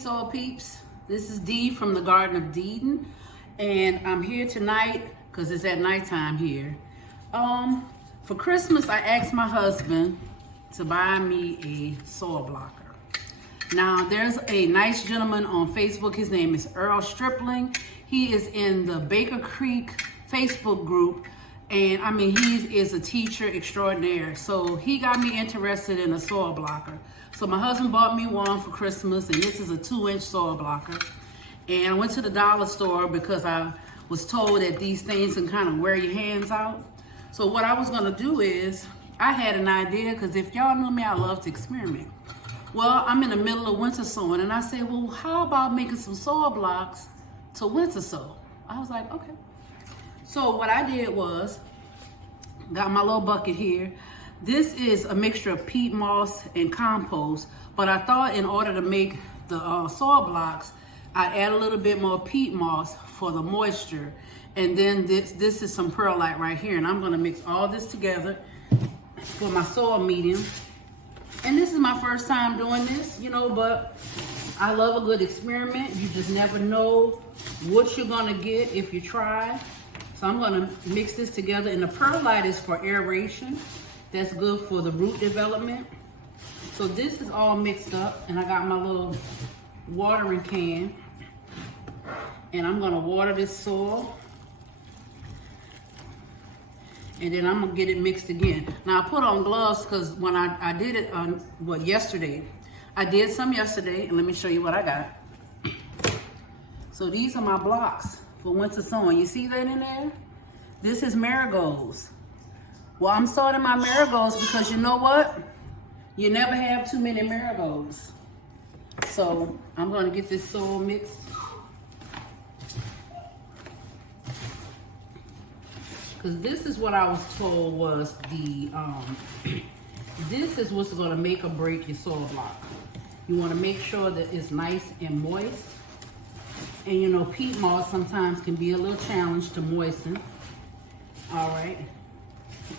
soil peeps, this is Dee from the Garden of Deeden, and I'm here tonight because it's at nighttime here. For Christmas, I asked my husband to buy me a soil blocker. Now, there's a nice gentleman on Facebook. His name is Earl Stripling. He is in the Baker Creek Facebook group, and I mean, he is a teacher extraordinaire. So he got me interested in a soil blocker. So my husband bought me one for Christmas, and this is a 2-inch soil blocker. And I went to the dollar store because I was told that these things can kind of wear your hands out. So what I was gonna do is, I had an idea, because if y'all know me, I love to experiment. Well, I'm in the middle of winter sowing, and I said, well, how about making some soil blocks to winter sow? I was like, okay. So what I did was, got my little bucket here. This is a mixture of peat moss and compost, but I thought in order to make the soil blocks, I'd add a little bit more peat moss for the moisture. And then this is some perlite right here, and I'm gonna mix all this together for my soil medium. And this is my first time doing this, you know, but I love a good experiment. You just never know what you're gonna get if you try. So I'm gonna mix this together, and the perlite is for aeration. That's good for the root development. So this is all mixed up, and I got my little watering can, and I'm gonna water this soil, and then I'm gonna get it mixed again. Now I put on gloves because when I did it on yesterday, I did some yesterday, and let me show you what I got. So these are my blocks for winter sowing. You see that in there? This is marigolds. Well, I'm sorting my marigolds because you know what? You never have too many marigolds. So I'm gonna get this soil mixed. Because this is what I was told was the, this is what's gonna make or break your soil block. You wanna make sure that it's nice and moist. And you know, peat moss sometimes can be a little challenge to moisten. All right.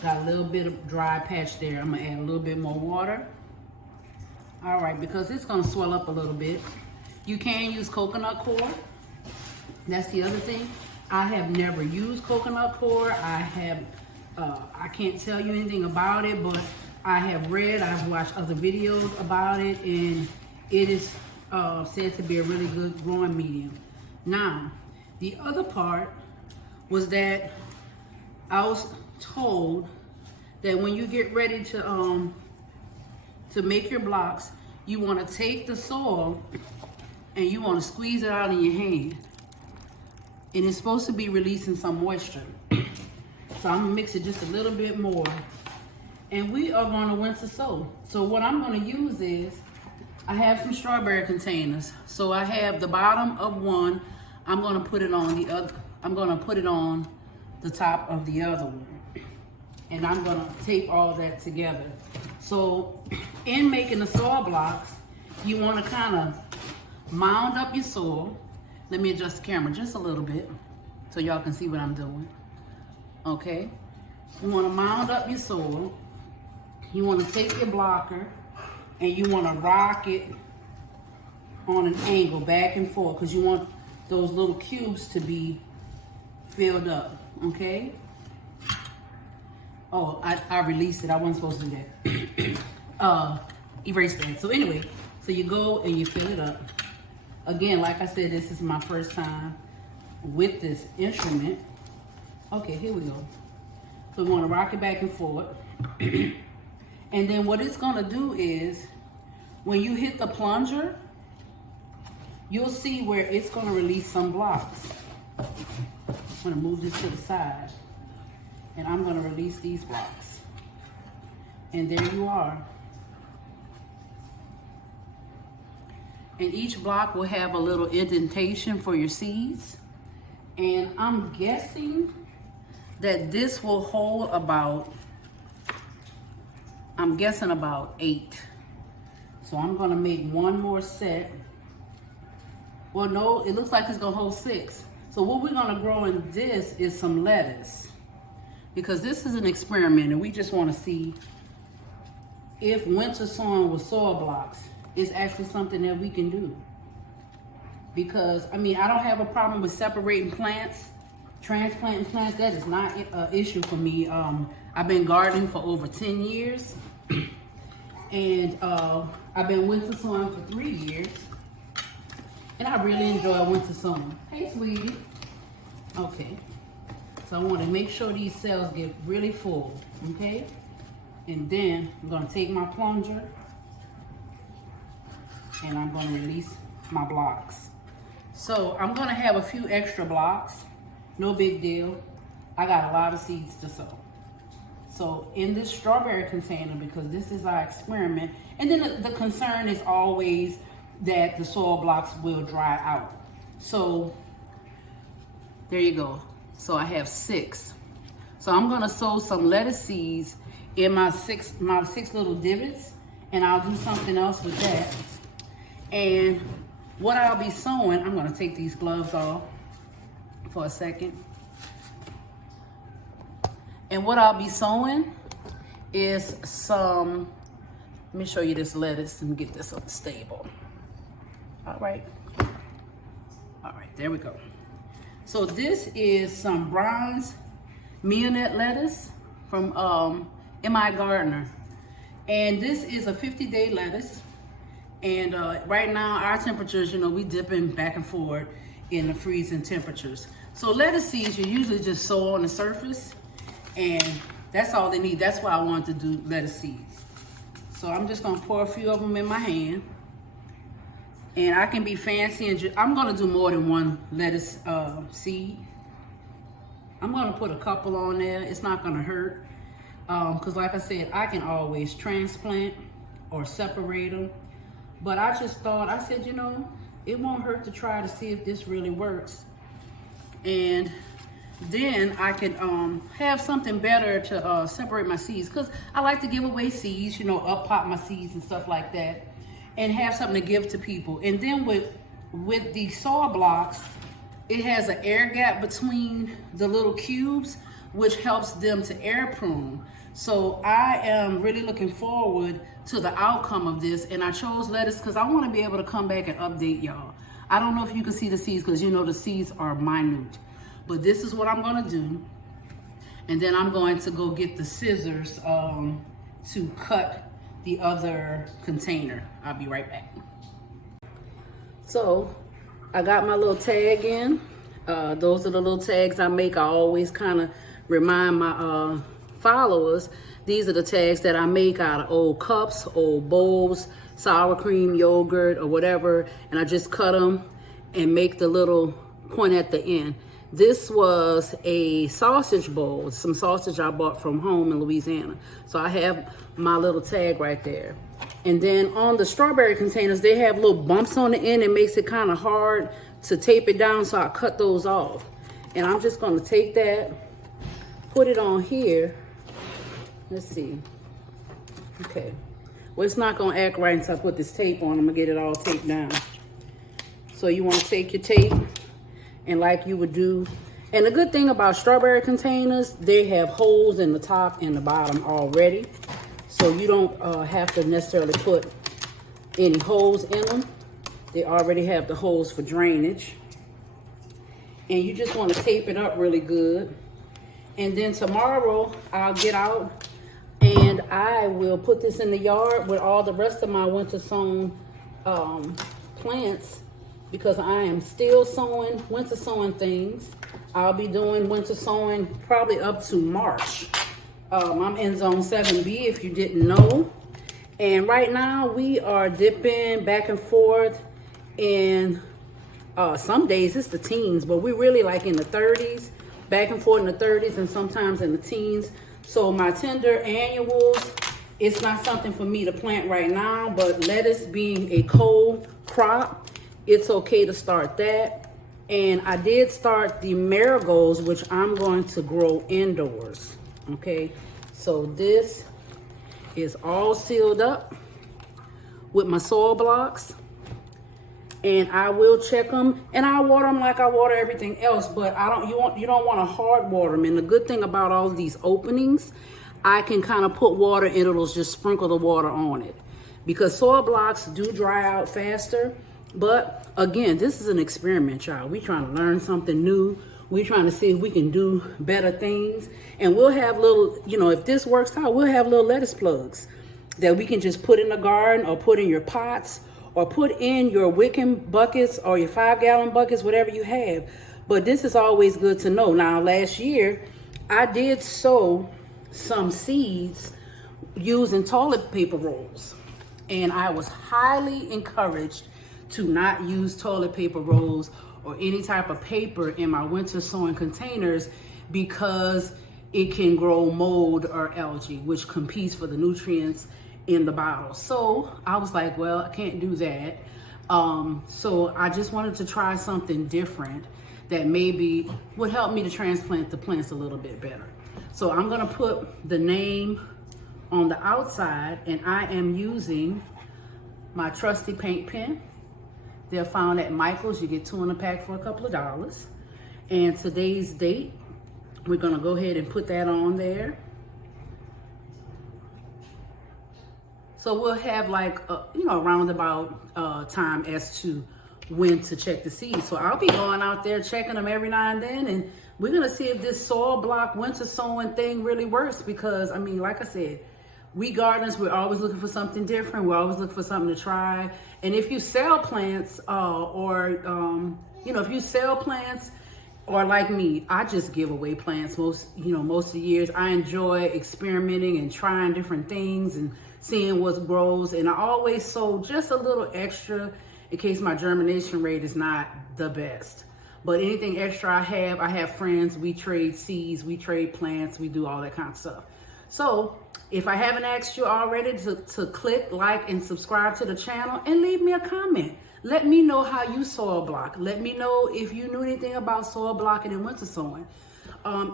Got a little bit of dry patch there. I'm gonna add a little bit more water. All right, because it's gonna swell up a little bit. You can use coconut coir. That's the other thing. I have never used coconut coir. I can't tell you anything about it, but I have read, I've watched other videos about it, and it is said to be a really good growing medium. Now, the other part was that I was told that when you get ready to make your blocks, you want to take the soil and you want to squeeze it out in your hand, and it's supposed to be releasing some moisture. So I'm gonna mix it just a little bit more, and we are going to winter sow. So what I'm going to use is, I have some strawberry containers. So I have the bottom of one. I'm going to put it on the other. I'm going to put it on the top of the other one. And I'm gonna tape all that together. So in making the soil blocks, you wanna kinda mound up your soil. Let me adjust the camera just a little bit so y'all can see what I'm doing. Okay, you wanna mound up your soil. You wanna take your blocker and you wanna rock it on an angle back and forth, because you want those little cubes to be filled up, okay? Oh, I released it. I wasn't supposed to do that. Erase that. So anyway, so you go and you fill it up. Again, like I said, this is my first time with this instrument. Okay, here we go. So we want to rock it back and forth. And then what it's going to do is, when you hit the plunger, you'll see where it's going to release some blocks. I'm going to move this to the side. And I'm going to release these blocks. And there you are. And each block will have a little indentation for your seeds. And I'm guessing that this will hold about, I'm guessing about 8. So I'm going to make one more set. Well, no, it looks like it's going to hold 6. So what we're going to grow in this is some lettuce. Because this is an experiment, and we just want to see if winter sowing with soil blocks is actually something that we can do. because I mean, I don't have a problem with separating plants, transplanting plants. That is not an issue for me. I've been gardening for over 10 years, and I've been winter sowing for 3 years, and I really enjoy winter sowing. Hey, sweetie. Okay, so I want to make sure these cells get really full, okay? And then I'm going to take my plunger, and I'm going to release my blocks. So I'm going to have a few extra blocks, no big deal. I got a lot of seeds to sow. So in this strawberry container, because this is our experiment, and then the concern is always that the soil blocks will dry out. So there you go. So I have 6. So I'm gonna sow some lettuce seeds in my six little divots, and I'll do something else with that. And what I'll be sowing, I'm gonna take these gloves off for a second. And what I'll be sowing is some, let me show you this lettuce and get this up stable. All right, there we go. So this is some bronze mignonette lettuce from M.I. Gardner. And this is a 50-day lettuce. And right now, our temperatures, you know, we dipping back and forth in the freezing temperatures. So lettuce seeds, you usually just sow on the surface, and that's all they need. That's why I wanted to do lettuce seeds. So I'm just gonna pour a few of them in my hand. And I can be fancy and I'm gonna do more than one lettuce seed. I'm gonna put a couple on there. It's not gonna hurt. Cause like I said, I can always transplant or separate them. But I just thought, I said, you know, it won't hurt to try to see if this really works. And then I could have something better to separate my seeds. Cause I like to give away seeds, you know, up pop my seeds and stuff like that. And have something to give to people. And then with the soil blocks, it has an air gap between the little cubes, which helps them to air prune. So I am really looking forward to the outcome of this. And I chose lettuce because I want to be able to come back and update y'all. I don't know if you can see the seeds because you know the seeds are minute. But this is what I'm going to do. And then I'm going to go get the scissors to cut the other container. I'll be right back. So I got my little tag in. Those are the little tags I make. I always kind of remind my followers, these are the tags that I make out of old cups, old bowls, sour cream, yogurt, or whatever, and I just cut them and make the little point at the end. This was a sausage bowl, some sausage I bought from home in Louisiana. So I have my little tag right there. And then on the strawberry containers, they have little bumps on the end. It makes it kind of hard to tape it down, so I cut those off. And I'm just gonna take that, put it on here. Let's see. Okay. Well, it's not gonna act right until I put this tape on. I'm gonna get it all taped down. So you wanna take your tape, and like you would do. And the good thing about strawberry containers, they have holes in the top and the bottom already. So you don't have to necessarily put any holes in them. They already have the holes for drainage. And you just want to tape it up really good. And then tomorrow I'll get out and I will put this in the yard with all the rest of my winter sown plants, because I am still sowing, winter sowing things. I'll be doing winter sowing probably up to March. I'm in zone 7B if you didn't know. And right now we are dipping back and forth in, some days it's the teens, but we're really like in the 30s, back and forth in the 30s and sometimes in the teens. So my tender annuals, it's not something for me to plant right now, but lettuce being a cold crop, it's okay to start that. And I did start the marigolds, which I'm going to grow indoors. Okay, so this is all sealed up with my soil blocks, and I will check them and I'll water them like I water everything else, but you don't want to hard water them. And the good thing about all of these openings, I can kind of put water and it'll just sprinkle the water on it, because soil blocks do dry out faster. But again, this is an experiment, y'all. We trying to learn something new. We trying to see if we can do better things. And we'll have little, you know, if this works out, we'll have little lettuce plugs that we can just put in the garden or put in your pots or put in your wicking buckets or your 5-gallon buckets, whatever you have. But this is always good to know. Now, last year, I did sow some seeds using toilet paper rolls. And I was highly encouraged to not use toilet paper rolls or any type of paper in my winter sowing containers because it can grow mold or algae, which competes for the nutrients in the bottle. So I was like, well, I can't do that. So I just wanted to try something different that maybe would help me to transplant the plants a little bit better. So I'm gonna put the name on the outside, and I am using my trusty paint pen. They're found at Michael's. You get 2 in a pack for a couple of dollars. And today's date, we're gonna go ahead and put that on there. So we'll have like, you know, a roundabout time as to when to check the seeds. So I'll be going out there checking them every now and then, and we're gonna see if this soil block winter sowing thing really works, because I mean, like I said, we gardeners, we're always looking for something different. We're always looking for something to try. And if you sell plants you know, if you sell plants, or like me, I just give away plants most of the years. I enjoy experimenting and trying different things and seeing what grows. And I always sow just a little extra in case my germination rate is not the best. But anything extra I have friends, we trade seeds, we trade plants, we do all that kind of stuff. So if I haven't asked you already to click like and subscribe to the channel and leave me a comment. Let me know how you soil block. Let me know if you knew anything about soil blocking and winter sowing.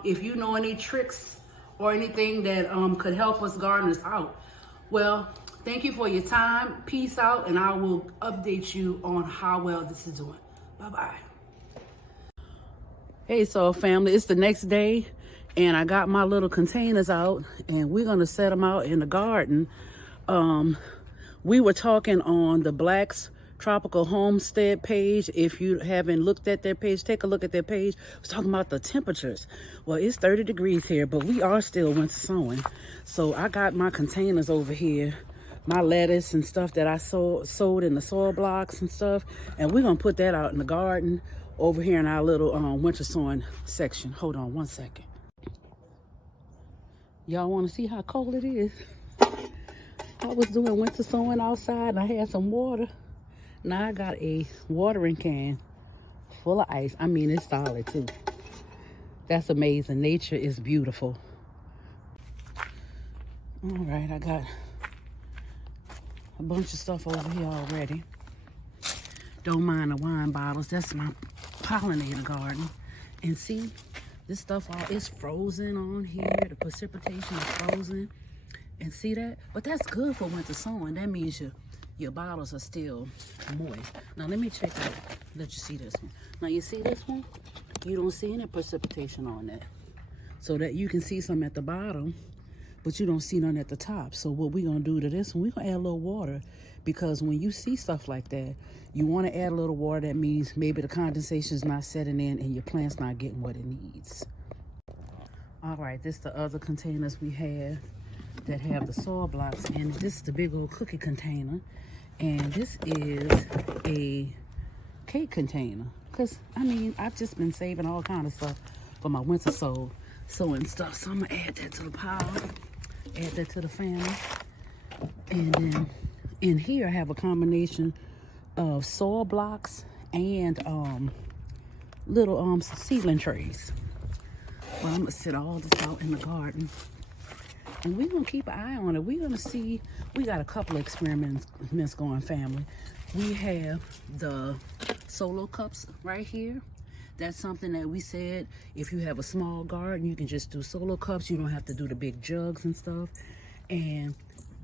If you know any tricks or anything that could help us gardeners out. Well, thank you for your time. Peace out, and I will update you on how well this is doing. Bye-bye. Hey, soil family, it's the next day. And I got my little containers out, and we're gonna set them out in the garden. We were talking on the Black's Tropical Homestead page. If you haven't looked at their page, take a look at their page. I was talking about the temperatures. Well, it's 30 degrees here, but we are still winter sowing. So I got my containers over here, my lettuce and stuff that I sowed in the soil blocks and stuff. And we're gonna put that out in the garden over here in our little winter sowing section. Hold on one second. Y'all want to see how cold it is? I was doing winter sowing outside and I had some water. Now I got a watering can full of ice. I mean, it's solid too. That's amazing. Nature is beautiful. All right, I got a bunch of stuff over here already. Don't mind the wine bottles. That's my pollinator garden. And see, this stuff all is frozen on here. The precipitation is frozen. And see that? But that's good for winter sowing. That means your bottles are still moist. Now let me check out. Let you see this one. Now you see this one? You don't see any precipitation on that. So that you can see some at the bottom, but you don't see none at the top. So what we're gonna do to this one, we're gonna add a little water, because when you see stuff like that, you wanna add a little water. That means maybe the condensation is not setting in and your plant's not getting what it needs. All right, this is the other containers we have that have the soil blocks, and this is the big old cookie container. And this is a cake container, because I mean, I've just been saving all kind of stuff for my winter sowing stuff. So I'm gonna add that to the pile, add that to the family. And then in here I have a combination of soil blocks and little seedling trays. Well, I'm gonna set all this out in the garden, and we're gonna keep an eye on it. We're gonna see. We got a couple of experiments going, family. We have the solo cups right here. That's something that we said, if you have a small garden, you can just do solo cups. You don't have to do the big jugs and stuff. And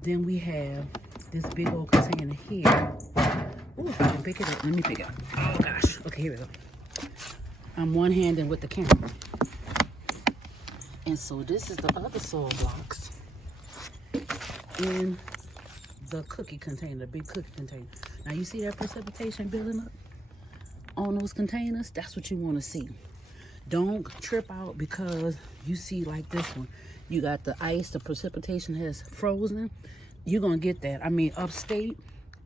then we have this big old container here. Oh, if I can pick it up. Let me pick it up. Oh gosh. Okay, here we go. I'm one-handed with the camera. And so this is the other soil blocks in the cookie container, the big cookie container. Now you see that precipitation building up on those containers? That's what you want to see. Don't trip out because you see like this one. You got the ice, the precipitation has frozen. You're going to get that. I mean, upstate,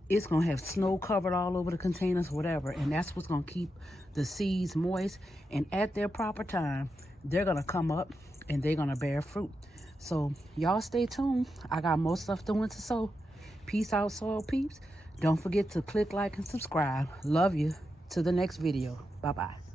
it's going to have snow covered all over the containers, whatever. And that's what's going to keep the seeds moist. And at their proper time, they're going to come up and they're going to bear fruit. So y'all stay tuned. I got more stuff to winter sow. Peace out, soil peeps. Don't forget to click like and subscribe. Love you. To the next video. Bye-bye.